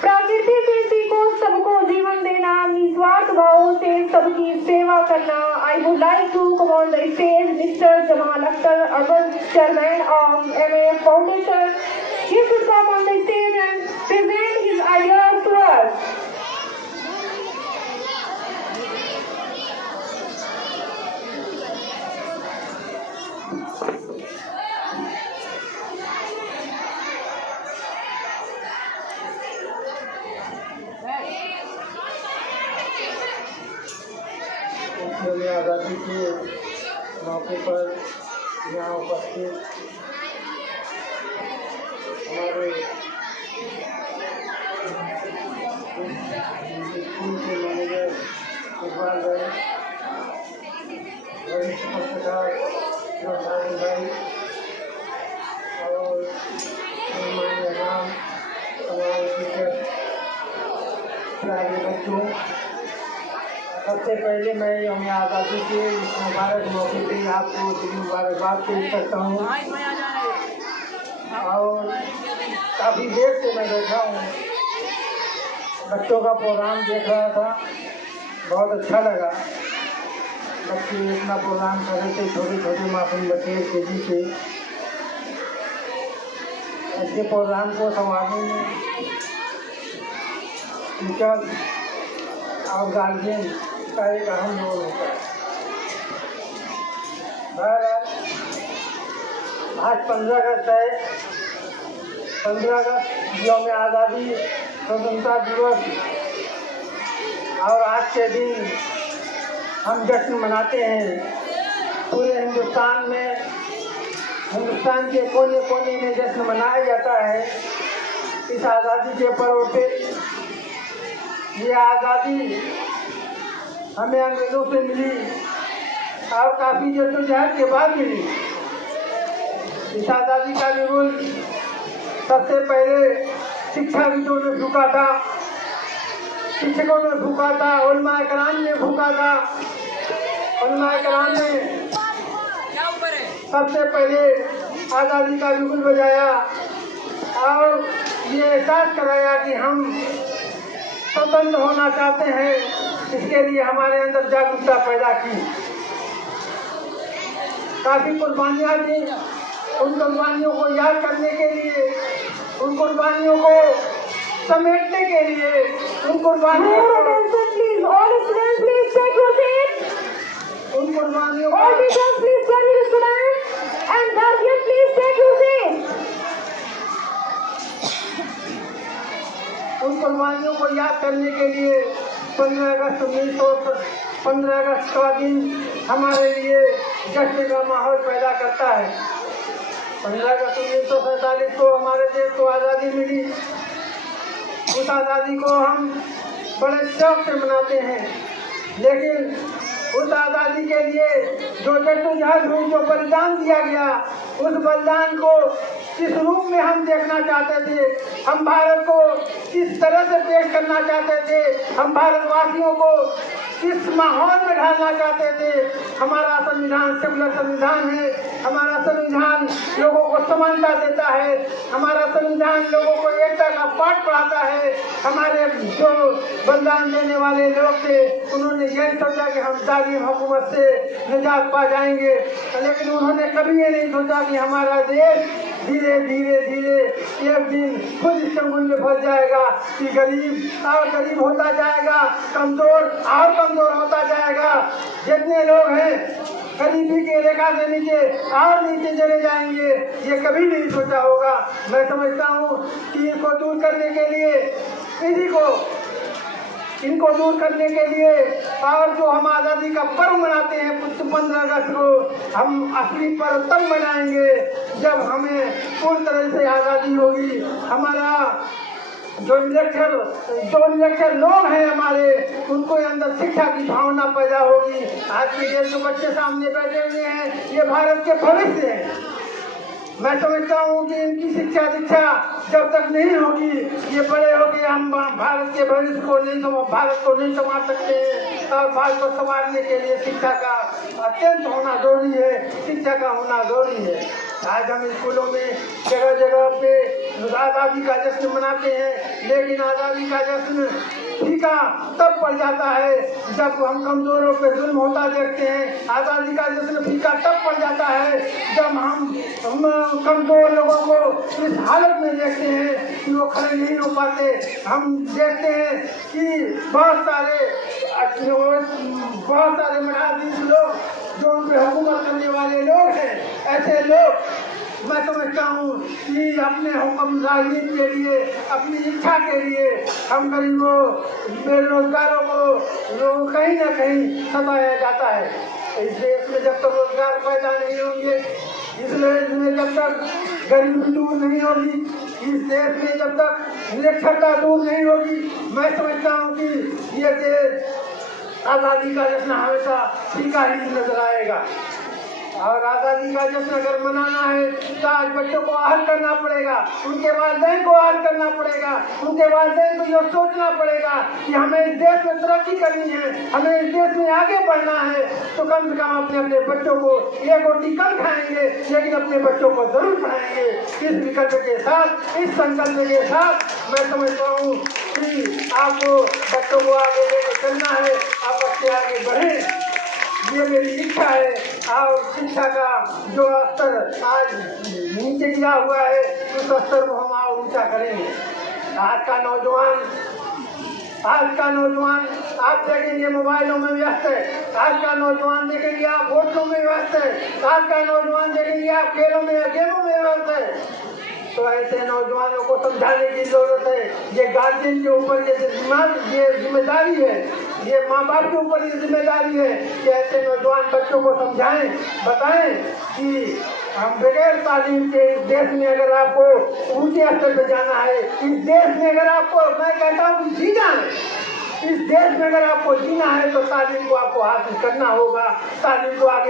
प्रकृति से सीखो सबको जीवन देना, निस्वार्थ भाव से सबकी सेवा करना। I would like to come on the stage Mr. Jamal Akhtar, urban chairman of MAF Foundation. He should come on the stage and present his ideas to us. आज़ादी के मौके पर यहाँ उपस्थित हमारे स्कूल के मैनेजर इकबाल भाई, वरिष्ठ पत्रकार साहिल भाई और मान्य नाम तमाम टीचर प्यारे बच्चों, सबसे पहले मैं यौम आज़ादी के इस मुबारक मौके पर आपको मुबारकबाद पेश करता हूँ। और काफ़ी देर से मैं बैठा हूँ, बच्चों का प्रोग्राम देख रहा था, बहुत अच्छा लगा। बच्चे इतना प्रोग्राम कर रहे थे, छोटे छोटे मासूम बच्चे तेजी से ऐसे प्रोग्राम को संभालने में टीचर और गार्जियन का एक अहम रोल होता है। आज 15 अगस्त है। 15 अगस्त यौम आज़ादी स्वतंत्रता दिवस, और आज के दिन हम जश्न मनाते हैं। पूरे हिंदुस्तान में, हिंदुस्तान के कोने कोने में जश्न मनाया जाता है इस आज़ादी के पर्व पे। ये आज़ादी हमें अंग्रेज़ों से मिली और काफ़ी जद्दोजहद के बाद मिली। इस आज़ादी का विरोध सबसे पहले शिक्षाविदों ने फूका था, शिक्षकों ने फूका था, उलमाए कराम ने फूका था। उलमाए कराम ने सबसे पहले आज़ादी का बिगुल बजाया और ये एहसास कराया कि हम स्वतंत्र होना चाहते हैं। इसके लिए हमारे अंदर जागरूकता पैदा की, काफ़ी कुर्बानियाँ दी। उन कुर्बानियों को याद करने के लिए, उन कुर्बानियों को समेटने के लिए, उन कुर्बानियों को उन कुर्बानियों उन कुर्बानियों को याद करने के लिए 15 अगस्त का दिन हमारे लिए जश्न का माहौल पैदा करता है। 15 अगस्त 1947 को हमारे देश को आज़ादी मिली। उस आज़ादी को हम बड़े शौक से मनाते हैं, लेकिन उस आज़ादी के लिए जो जद्दोजहद हुई, जो बलिदान दिया गया, उस बलिदान को किस रूप में हम देखना चाहते थे, हम भारत को किस तरह से पेश करना चाहते थे, हम भारतवासियों को किस माहौल में ढालना चाहते थे। हमारा संविधान सेकुलर संविधान है। हमारा संविधान लोगों को समानता देता है। हमारा संविधान लोगों को एकता का पाठ पढ़ाता है। हमारे जो बलिदान देने वाले लोग थे, उन्होंने यही सोचा कि हम जालिम हुकूमत से निजात पा जाएंगे, लेकिन उन्होंने कभी ये नहीं सोचा कि हमारा देश धीरे धीरे धीरे एक दिन खुद इस चंगुल में फंस जाएगा, कि गरीब और गरीब होता जाएगा, कमजोर और कमजोर होता जाएगा। जितने लोग हैं गरीबी के रेखा से नीचे और नीचे चले जाएंगे, ये कभी नहीं सोचा होगा। मैं समझता हूँ कि इनको दूर करने के लिए, इनको दूर करने के लिए, और जो हम आज़ादी का पर्व मनाते हैं 15 अगस्त को, हम असली पर्व तब मनाएंगे जब हमें पूरी तरह से आज़ादी होगी। हमारा जो निरक्षर लोग हैं हमारे, उनको अंदर शिक्षा की भावना पैदा होगी। आज के देश जो बच्चे सामने बैठे हुए हैं, ये भारत के भविष्य हैं। मैं समझता हूँ कि इनकी शिक्षा दीक्षा जब तक नहीं होगी, ये बड़े होके हम भारत के भविष्य को भारत को नहीं संभाल सकते हैं। और भारत को संभालने के लिए शिक्षा का अत्यंत होना जरूरी है, शिक्षा का होना जरूरी है। आज हम स्कूलों में जगह जगह पे आज़ादी का जश्न मनाते हैं, लेकिन आज़ादी का जश्न फीका तब पड़ जाता है जब हम कमजोरों पे जुल्म होता देखते हैं। आज़ादी का जश्न फीका तब पड़ जाता है जब हम कमजोर लोगों को इस हालत में देखते हैं कि वो खड़े नहीं हो पाते। हम देखते हैं कि बहुत सारे मठाधीश लोग जो उन पे हुकूमत करने वाले लोग हैं, ऐसे लोग मैं समझता हूँ कि अपने हुक्मरानी के लिए, अपनी इच्छा के लिए हम गरीबों बेरोजगारों को कहीं ना कहीं सताया जाता है। इस देश में जब तक रोजगार पैदा नहीं होंगे, इस देश में जब तक गरीबी दूर नहीं होगी, इस देश में जब तक निरक्षरता दूर नहीं होगी, मैं समझता हूँ कि ये देश आज़ादी का जश्न हमेशा फीका ही नजर आएगा। और आज़ादी का जश्न अगर मनाना है तो आज बच्चों को आहत करना पड़ेगा, उनके वालिदैन को आहत करना पड़ेगा, उनके वालिदैन को यह सोचना पड़ेगा कि हमें इस देश में तरक्की करनी है, हमें इस देश में आगे बढ़ना है, तो कम से कम अपने बच्चों को एक रोटी कम खाएंगे लेकिन अपने बच्चों को जरूर पढ़ाएंगे। इस विकल्प के साथ, इस संकल्प के साथ मैं समझता हूँ कि आपको बच्चों को आगे लेकर चलना है, आप बच्चे आगे बढ़ें, ये मेरी इच्छा है। और शिक्षा का जो स्तर आज नीचे गिरा हुआ है उस स्तर को हम और ऊंचा करेंगे। आज का नौजवान आप देखेंगे मोबाइलों में व्यस्त है, आज का नौजवान देखेंगे आप होटलों में व्यस्त है, आज का नौजवान देखेंगे आप खेलों में गेमों में व्यस्त है। तो ऐसे नौजवानों को समझाने की जरूरत है। ये गार्जियन के ऊपर ये जिम्मेदारी है, ये माँ बाप के ऊपर ये जिम्मेदारी है कि ऐसे नौजवान बच्चों को समझाएं, बताएं कि हम बगैर तालीम के इस देश में अगर आपको ऊंचे स्तर पर जाना है, इस देश में अगर आपको, मैं कहता हूँ कि जीना है, इस देश में अगर आपको जीना है तो तालीम को आपको हासिल करना होगा, तालीम को आगे